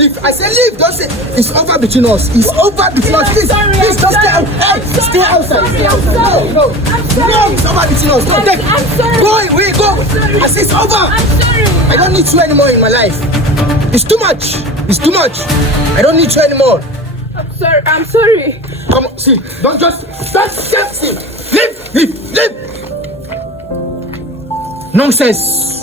leave. I said leave. Don't say it's over between us. It's over between us. Please, please, just stay out. Hey, stay outside. Stay outside. No, it's over between us. No, take. Go away, go. I said it's over. I'm sorry. I don't need you anymore in my life. It's too much. It's too much. I don't need you anymore. I'm sorry. Come on, see. Don't just see. Leave. Nonsense.